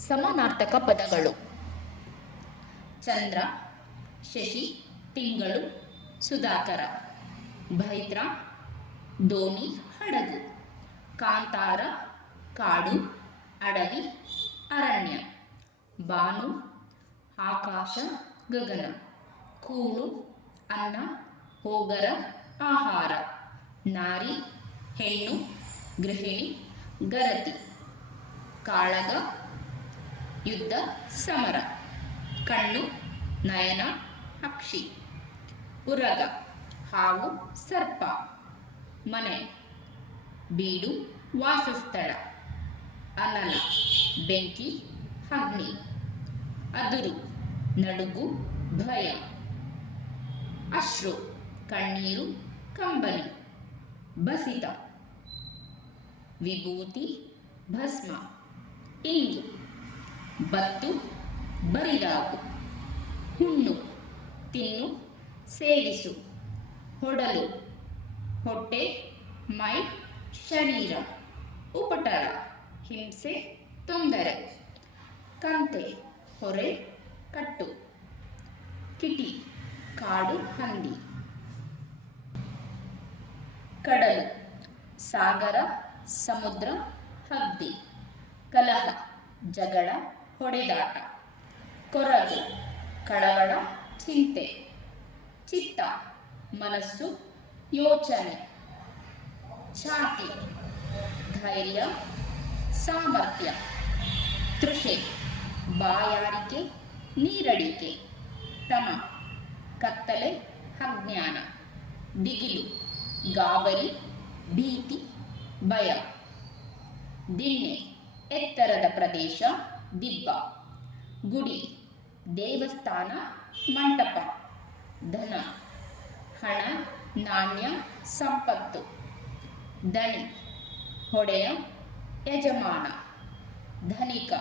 ಸಮಾನಾರ್ಥಕ ಪದಗಳು. ಚಂದ್ರ, ಶಶಿ, ತಿಂಗಳು, ಸುಧಾಕರ. ಭೈತ್ರ, ದೋಣಿ, ಹಡಗು. ಕಾಂತಾರ, ಕಾಡು, ಅಡವಿ, ಅರಣ್ಯ. ಭಾನು, ಆಕಾಶ, ಗಗನ. ಕೂಳು, ಅನ್ನ, ಹೋಗರ, ಆಹಾರ. ನಾರಿ, ಹೆಣ್ಣು, ಗೃಹಿಣಿ, ಗರತಿ. ಕಾಳಗ, ಯುದ್ಧ, ಸಮರ. ಕಣ್ಣು, ನಯನ, ಅಕ್ಷಿ. ಉರಗ, ಹಾವು, ಸರ್ಪ. ಮನೆ, ಬೀಡು, ವಾಸಸ್ಥಳ. ಅನಲ, ಬೆಂಕಿ, ಅಗ್ನಿ. ಅದುರು, ನಡುಗು, ಭಯ. ಅಶ್ರು, ಕಣ್ಣೀರು, ಕಂಬನಿ. ಬಸಿತ, ವಿಭೂತಿ, ಭಸ್ಮ. ಇಂಗು, ಬತ್ತು, ಬರಿದಾಗು. ಹುಣ್ಣು, ತಿನ್ನು, ಸೇವಿಸು. ಹೊಡಲು, ಹೊಟ್ಟೆ, ಮೈ, ಶರೀರ. ಉಪಟಳ, ಹಿಂಸೆ, ತೊಂದರೆ. ಕಂತೆ, ಹೊರೆ, ಕಟ್ಟು. ಕಿಟಿ, ಕಾಡು ಹಂದಿ. ಕಡಲು, ಸಾಗರ, ಸಮುದ್ರ, ಹದ್ದಿ. ಕಲಹ, ಜಗಳ, ಹೊಡೆದಾಟ. ಕೊರಗು, ಕಳವಳ, ಚಿಂತೆ. ಚಿತ್ತ, ಮನಸ್ಸು, ಯೋಚನೆ. ಛಾತಿ, ಧೈರ್ಯ, ಸಾಮರ್ಥ್ಯ. ತೃಷೆ, ಬಾಯಾರಿಕೆ, ನೀರಡಿಕೆ. ತಮ, ಕತ್ತಲೆ, ಅಜ್ಞಾನ. ದಿಗಿಲು, ಗಾಬರಿ, ಭೀತಿ, ಭಯ. ದಿಣ್ಣೆ, ಎತ್ತರದ ಪ್ರದೇಶ, ದಿಬ್ಬ. ಗುಡಿ, ದೇವಸ್ಥಾನ, ಮಂಟಪ. ಧನ, ಹಣ, ನಾಣ್ಯ, ಸಂಪತ್ತು. ದಣಿ, ಹೊಡೆಯ, ಯಜಮಾನ. ಧನಿಕ,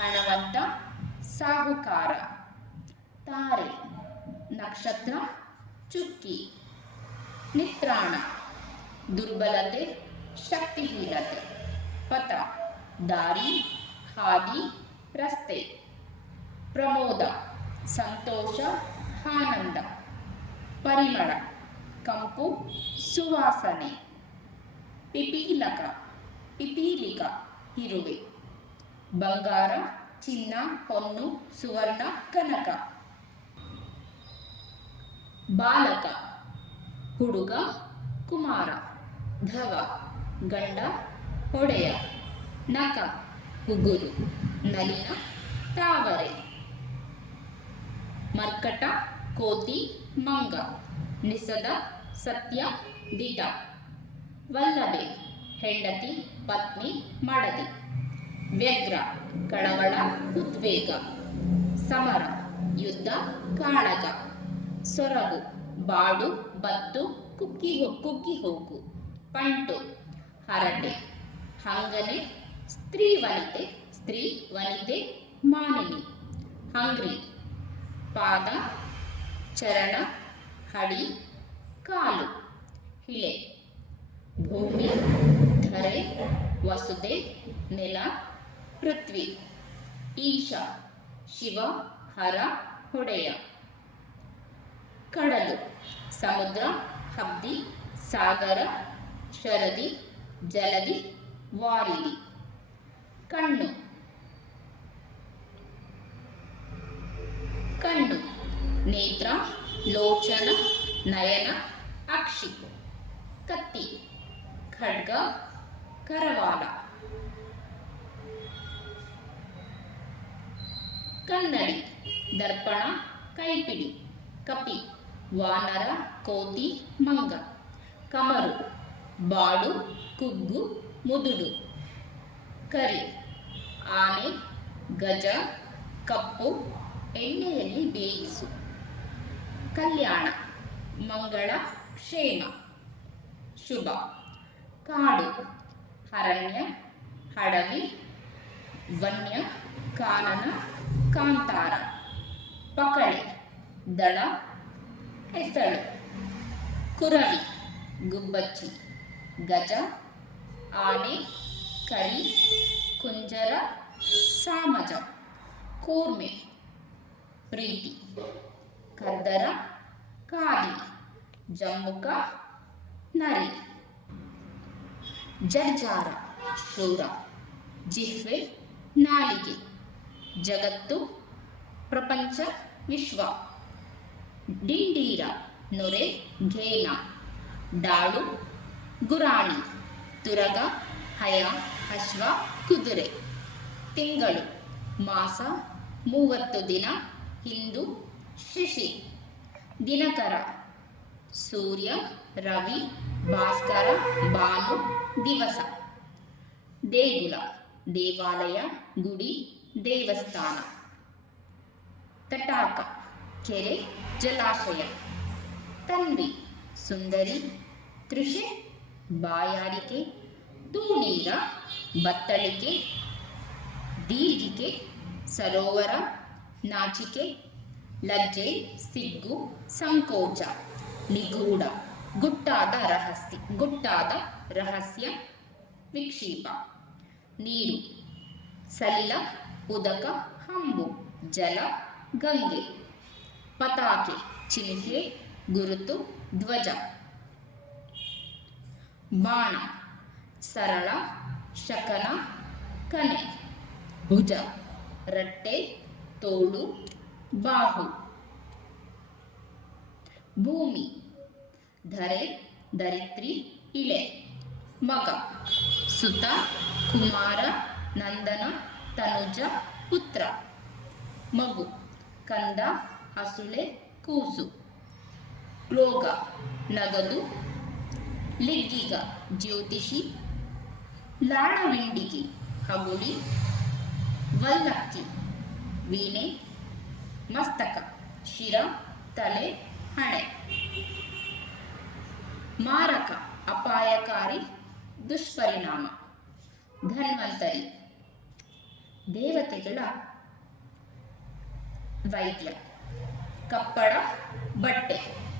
ಹಣವಂತ, ಸಾಹುಕಾರ. ತಾರೆ, ನಕ್ಷತ್ರ, ಚುಕ್ಕಿ. ನಿತ್ರಾಣ, ದುರ್ಬಲತೆ, ಶಕ್ತಿಹೀನತೆ. ಪಥ, ದಾರಿ, ಹಾದಿ, ರಸ್ತೆ. ಪ್ರಮೋದ, ಸಂತೋಷ, ಆನಂದ. ಪರಿಮಳ, ಕಂಪು, ಸುವಾಸನೆ. ಪಿಪೀಲಕ, ಪಿಪೀಲಿಕ, ಇರುವೆ. ಬಂಗಾರ, ಚಿನ್ನ, ಹೊನ್ನು, ಸುವರ್ಣ, ಕನಕ. ಬಾಲಕ, ಹುಡುಗ, ಕುಮಾರ. ಧವ, ಗಂಡ, ಒಡೆಯ. ನಕ, ಉಗುರು. ನಲಿನ, ತಾವರೆ. ಮರ್ಕಟ, ಕೋತಿ, ಮಂಗ. ನಿಸದ, ಸತ್ಯ, ದಿಟ. ವಲ್ಲಭೆ, ಹೆಂಡತಿ, ಪತ್ನಿ, ಮಡದಿ. ವ್ಯಗ್ರ, ಕಳವಳ, ಉದ್ವೇಗ. ಸಮರ, ಯುದ್ಧ, ಕಾಳಗ. ಸೊರಗು, ಬಾಡು, ಬತ್ತು, ಕುಗ್ಗಿ ಹೋಗು. ಪಂಟು, ಹರಟೆ. ಹಂಗನೆ, ಸ್ತ್ರೀ ವನಿತೆ, ಮಾನಿನಿ. ಹಂಗ್ರಿ, ಪಾದ, ಚರಣ, ಹಡಿ, ಕಾಲು. ಹಿಳೆ, ಭೂಮಿ, ಧರೆ, ವಸುದೆ, ನೆಲ, ಪೃಥ್ವಿ. ಈಶ, ಶಿವ, ಹರ, ಹೊಡೆಯ. ಕಡಲು, ಸಮುದ್ರ, ಹಬ್ದಿ, ಸಾಗರ, ಶರದಿ, ಜಲದಿ, ವಾರಿದಿ. ಕಣ್ಣು, ನೇತ್ರ, ಲೋಚನ, ನಯನ, ಅಕ್ಷಿ. ಕತ್ತಿ, ಖಡ್ಗ, ಕರವಾಲ. ಕನ್ನಡಿ, ದರ್ಪಣ, ಕೈಪಿಡಿ. ಕಪಿ, ವಾನರ, ಕೋತಿ, ಮಂಗ. ಕಮರು, ಬಾಡು, ಕುಗ್ಗು, ಮುದುಡು. ಕರಿ, ಆನೆ, ಗಜ, ಕಪ್ಪು, ಎಣ್ಣೆಯಲ್ಲಿ ಬೇಯಿಸು. ಕಲ್ಯಾಣ, ಮಂಗಳ, ಕ್ಷೇಮ, ಶುಭ. ಕಾಡು, ಅರಣ್ಯ, ಅಡವಿ, ವನ್ಯ, ಕಾನನ, ಕಾಂತಾರ. ಪಕಳೆ, ದಳ, ಹೆಸಳು. ಕುರವಿ, ಗುಬ್ಬಚ್ಚಿ. ಗಜ, ಆನೆ, ಕರಿ, ಕುಂಜರ, ಸಾಮಜ. ಕೂರ್ಮೆ ಪ್ರೀತಿ. ಕದ್ದರ ಕಾಲಿ. ಜಮ್ಮುಕ ನರಿ. ಜರ್ಜಾರ ಶೂರ. ಜಿಹ್ವೆ ನಾಲಿಗೆ. ಜಗತ್ತು ಪ್ರಪಂಚ ವಿಶ್ವ. ಡಿಂಡೀರ ನೊರೆ ಘೇನ. ಡಾಳು ಗುರಾಣಿ. ತುರಗ ಹಯ ಅಶ್ವ ಕುದುರೆ. ತಿಂಗಳು ಮಾಸ 30 ದಿನ ಹಿಂದೂ ಶಶಿ. ದಿನಕರ ಸೂರ್ಯ ರವಿ ಭಾಸ್ಕರ ಭಾನು ದಿವಸ. ದೇಗುಲ ದೇವಾಲಯ ಗುಡಿ ದೇವಸ್ಥಾನ. ತಟಾಕ ಕೆರೆ ಜಲಾಶಯ. ತನ್ವಿ ಸುಂದರಿ ತೃಷೆ ಬಾಯಾರಿಕೆ. ತೂಣೀರ ಬತ್ತಳಿಕೆ. ದೀರ್ಘಿಕೆ ಸರೋವರ ನಾಚಿಕೆ. ಲಜ್ಜೆ ಸಿಗ್ಗು ಸಂಕೋಚ. ನಿಗೂಢ ಗುಟ್ಟಾದ ರಹಸ್ಯ ವಿಕ್ಷೇಪ. ನೀರು ಸಲಿಲ ಉದಕ ಹಂಬು. ಜಲ ಗಂಗೆ. ಪತಾಕೆ ಚಿಹ್ನೆ ಗುರುತು ಧ್ವಜ. ಬಾಣ ಸರಳ ಶಕನ ಕನೆ. ಭುಜ ರಟ್ಟೆ ತೋಳು ಬಾಹು. ಭೂಮಿ ಧರೆ ಧರಿತ್ರಿ ಇಳೆ. ಮಗ ಸುತ ಕುಮಾರ ನಂದನ ತನುಜ ಪುತ್ರ. ಮಗು ಕಂದ ಹಸುಳೆ ಕೂಸು. ರೋಗ ನಗದು. ಲಿಗ್ಗಿಗ ಜ್ಯೋತಿಷಿ. ಲಾಡವಿಂಡಿಗೆ ಹಗುಳಿ. ವಲ್ಲಕ್ಕಿ ವೀಣೆ. ಮಸ್ತಕ ಶಿರ ತಲೆ ಹಣೆ. ಮಾರಕ ಅಪಾಯಕಾರಿ ದುಷ್ಪರಿಣಾಮ. ಧನ್ವಂತರಿ ದೇವತೆಗಳ ವೈದ್ಯ. ಕಪ್ಪಡ ಬಟ್ಟೆ.